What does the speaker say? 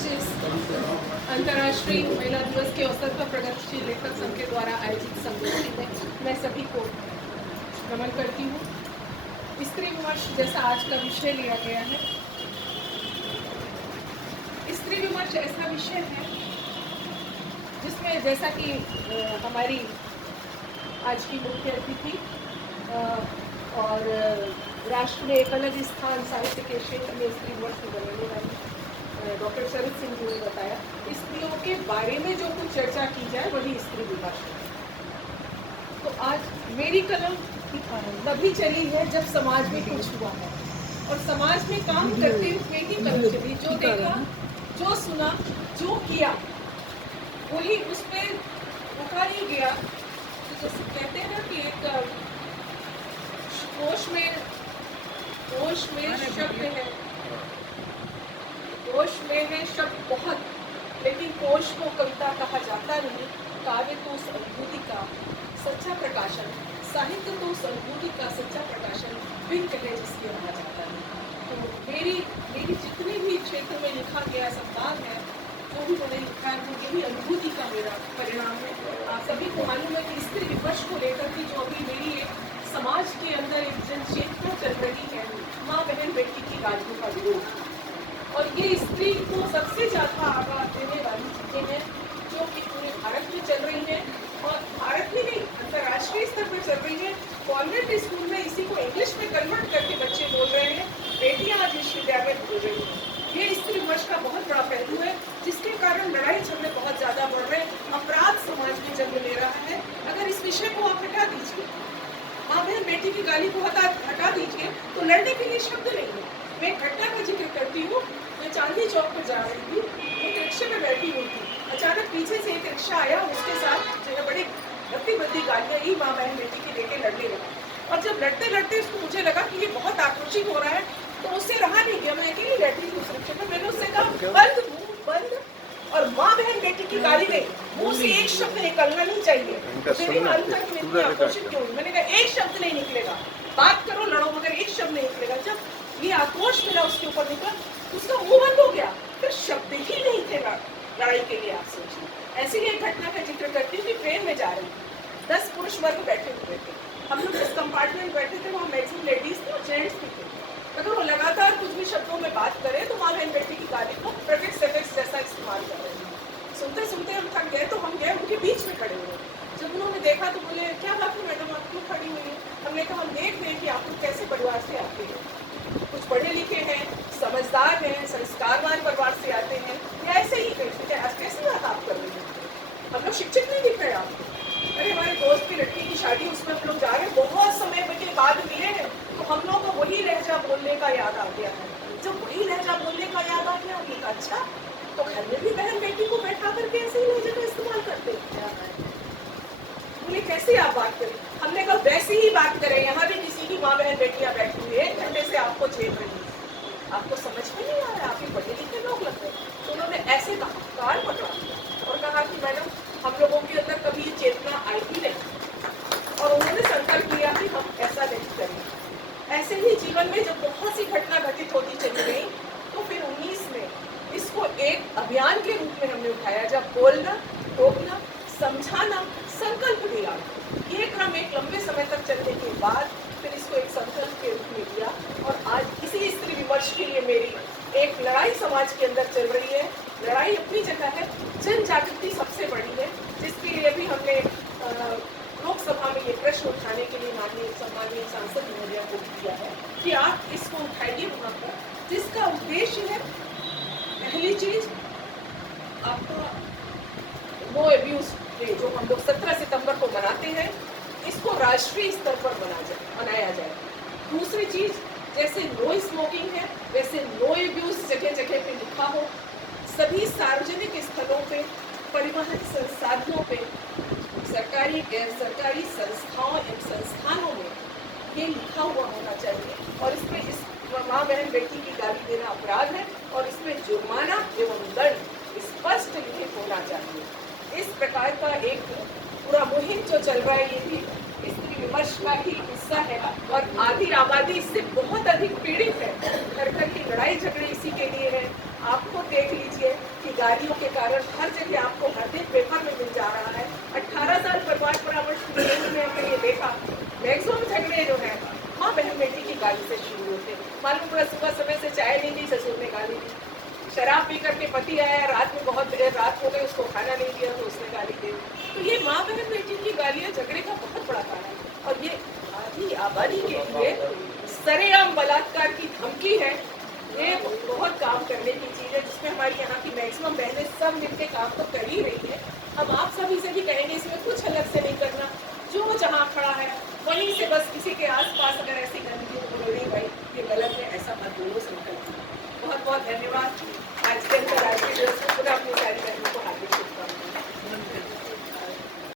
आज इस अंतर्राष्ट्रीय महिला दिवस के अवसर पर प्रगतिशील लेखक संघ के द्वारा आयोजित संगोष्ठी में मैं सभी को नमन करती हूँ। स्त्री विमर्श जैसा आज का विषय लिया गया है। स्त्री विमर्श ऐसा विषय है जिसमें जैसा कि हमारी आज की मुख्य अतिथि और राष्ट्र में एक अलग स्थान साहित्य के क्षेत्र में स्त्री विमर्श में बनाने वाली डॉक्टर शरद सिंह जी ने बताया, स्त्रियों के बारे में जो कुछ चर्चा की जाए वही स्त्री विमर्श है। तो आज मेरी कलम तभी चली है जब समाज में कुछ हुआ है, और समाज में काम करते हुए ही कलम चली। जो देखा, जो सुना, जो किया वही उस पर रुका नहीं गया। तो जैसे कहते हैं ना कि एक कोश में शब्द है, कोश में है शब्द बहुत, लेकिन कोश को कविता कहा जाता नहीं। काव्य तो उस अनुभूति का सच्चा प्रकाशन, साहित्य तो उस अनुभूति का सच्चा प्रकाशन बिंक है जिसके रहा जाता है। तो मेरी जितने भी क्षेत्र में लिखा गया संवाद है, जो भी मैंने लिखा है, वो यही अनुभूति का मेरा परिणाम है। आप सभी को मालूम है कि स्त्री विमर्श को लेकर की जो अभी मेरी एक समाज के अंदर एक जनचेतना चल रही है, माँ बहन बेटी की गालियों का विरोध, और ये स्त्री को सबसे ज्यादा आघात देने वाली चीजें हैं जो कि पूरे भारत में चल रही हैं, और भारत में नहीं अंतर्राष्ट्रीय स्तर पर चल रही है। कॉन्वेंट स्कूल में इसी को इंग्लिश में कन्वर्ट करके बच्चे बोल रहे हैं, बेटियां आज विश्वविद्यालय में बोल रही हैं। ये स्त्री विमर्श का बहुत बड़ा पहलू है, जिसके कारण लड़ाई झगड़े बहुत ज्यादा बढ़ रहे हैं, अपराध समाज में जन्म ले रहा है। अगर इस विषय को आप हटा दीजिए, माँ बहन बेटी की गाली को हटा दीजिए, तो लड़ने के लिए शब्द नहीं है। मैं एक घटना का जिक्र करती हूँ। मैं चांदनी चौक पर जा रही थी, एक रिक्शे में बैठी हुई थी। अचानक पीछे से एक रिक्शा आया, उसके साथ जो है बड़ी गद्दी गालियाँ ही माँ बहन बेटी की देके लड़ने लगा। और जब लड़ते लड़ते उसको मुझे लगा कि ये बहुत आक्रोशित हो रहा है, तो उससे रहा नहीं गया। मैं अकेली बैठी थी उस रिक्शे में, मैंने उससे कहा बंद मुंह बंद, और माँ बहन बेटी की गाली में मुंह से एक शब्द निकलना नहीं चाहिए। मेरी मालूम था कि मैं इतनी आक्रोशित क्यों हूँ। मैंने कहा एक शब्द नहीं निकलेगा, बात करो लड़ो, मगर एक शब्द नहीं निकलेगा। जब ये आक्रोश मेरा उसके ऊपर निकला, उसका मुंह बंद हो गया, फिर शब्द ही नहीं थे लड़ाई के लिए। आप सोचिए, ऐसी ही एक घटना का जिक्र करती हूँ कि ट्रेन में जा रही थी, 10 पुरुष वर्ग बैठे हुए थे। हम लोग जिस कंपार्टमेंट बैठे थे वहाँ मैक्सिमम लेडीज थे और जेंट्स भी थे। अगर वो लगातार कुछ भी शब्दों में बात करें तो माँ बहन बेटी की गाली को प्रेफिक्स एफिक्स जैसा इस्तेमाल कर रहे हैं। सुनते सुनते हम थक गए, तो हम गए उनके बीच में खड़े हुए। जब उन्होंने देखा तो बोले, क्या बात है मैडम, आप क्यों खड़ी हुई है? हमने कहा हम देख रहे हैं कि आप लोग कैसे परिवार से आते हैं, कुछ पढ़े लिखे हैं, समझदार हैं, संस्कारवान परिवार से आते हैं, या ऐसे ही कैसी बात आप कर रहे हैं? हम लोग शिक्षित नहीं दिख रहे आपको? अरे हमारे दोस्त की लड़की की शादी, उसमें हम लोग जा रहे हैं, बहुत समय के बाद मिले हैं, तो हम लोग को वही लहजा बोलने का याद आ गया है। जब वही लहजा बोलने का याद आ गया, ठीक अच्छा, तो घर में भी बहन बेटी को बैठा करके ऐसे ही लहजे का इस्तेमाल करते हैं। बोले कैसे आप बात करें? हमने कहा वैसे ही बात करें, यहाँ भी किसी की माँ बहन बेटियां बैठी हुई है, 1 घंटे से आपको झेल रही है, आपको समझ में नहीं आ रहा, आप ही पढ़े लिखे लोग लगते हैं। तो उन्होंने ऐसे कहा, कार पकड़ा और कहा कि मैडम हम लोगों के अंदर कभी ये चेतना आई ही नहीं, और उन्होंने संकल्प लिया कि हम ऐसा नहीं करेंगे। ऐसे ही जीवन में जब बहुत सी घटना घटित होती चली गई, तो फिर 19 में इसको एक अभियान के रूप में हमने उठाया, जब बोलना, टोकना, समझाना, संकल्प लिया। ये क्रम एक लंबे समय तक चलने के बाद फिर इसको एक संकल्प के रूप में लिया, और आज इसी स्त्री विमर्श के लिए मेरी एक लड़ाई समाज के अंदर चल रही है। लड़ाई अपनी जगह है, जन जागृति सबसे बड़ी है, जिसके लिए भी हमने लोकसभा में ये प्रश्न उठाने के लिए सम्माननीय सांसद महोदया को दिया है कि आप इसको उठाइए वहाँ पर, जिसका उद्देश्य है, पहली चीज आपका नो अब्यूज डे जो हम लोग 17 सितंबर को मनाते हैं, इसको राष्ट्रीय स्तर पर मनाया जाए। दूसरी चीज, जैसे नो स्मोकिंग है, वैसे नो अब्यूज जगह जगह पे लिखा हो। सभी सार्वजनिक स्थलों पे, परिवहन संसाधनों पे, सरकारी गैर सरकारी संस्थाओं एवं संस्थानों में ये लिखा हुआ होना चाहिए, और इसमें इस माँ बहन बेटी की गाली देना अपराध है, और इसमें जुर्माना एवं दंड स्पष्ट लिखित होना चाहिए। इस प्रकार का एक पूरा मुहिम जो चल रहा है, ये भी स्त्री विमर्श का ही हिस्सा है, और आधी आबादी इससे बहुत अधिक पीड़ित है। घर घर की लड़ाई झगड़े इसी के लिए है। आपको देख लीजिए, गालियों के कारण हर जगह आपको हर दिन पेपर में मिल जा रहा है। 18 साल परिवार परामर्श में हमने ये देखा, मैक्सिमम झगड़े जो है माँ बहन बेटी की गाली से शुरू होते हैं। मालूम पड़ा सुबह समय से चाय नहीं दी, ससुर ने गाली दी। शराब पी करके पति आया, रात में बहुत देर रात हो गई, उसको खाना नहीं दिया तो उसने गाली दी। तो ये माँ बहन बेटी की गालियाँ झगड़े का बहुत बड़ा कारण है। और ये आधी आबादी के लिए सरेआम बलात्कार की धमकी है। ये बहुत काम करने की चीज़ है, जिसमें हमारी यहाँ की मैक्सिमम बहनें सब मिलकर काम तो कर ही रही है। हम आप सभी से भी कहेंगे इसमें कुछ अलग से नहीं करना, जो जहाँ खड़ा है वहीं से बस किसी के आसपास अगर ऐसी गंदगी तो बोलो नहीं भाई ये गलत है, ऐसा मत बोलो, संकल्प। बहुत बहुत धन्यवाद। आज के अंतर्राष्ट्रीय दिवस में पुनः अपनी सारी बहनों को हार्दिक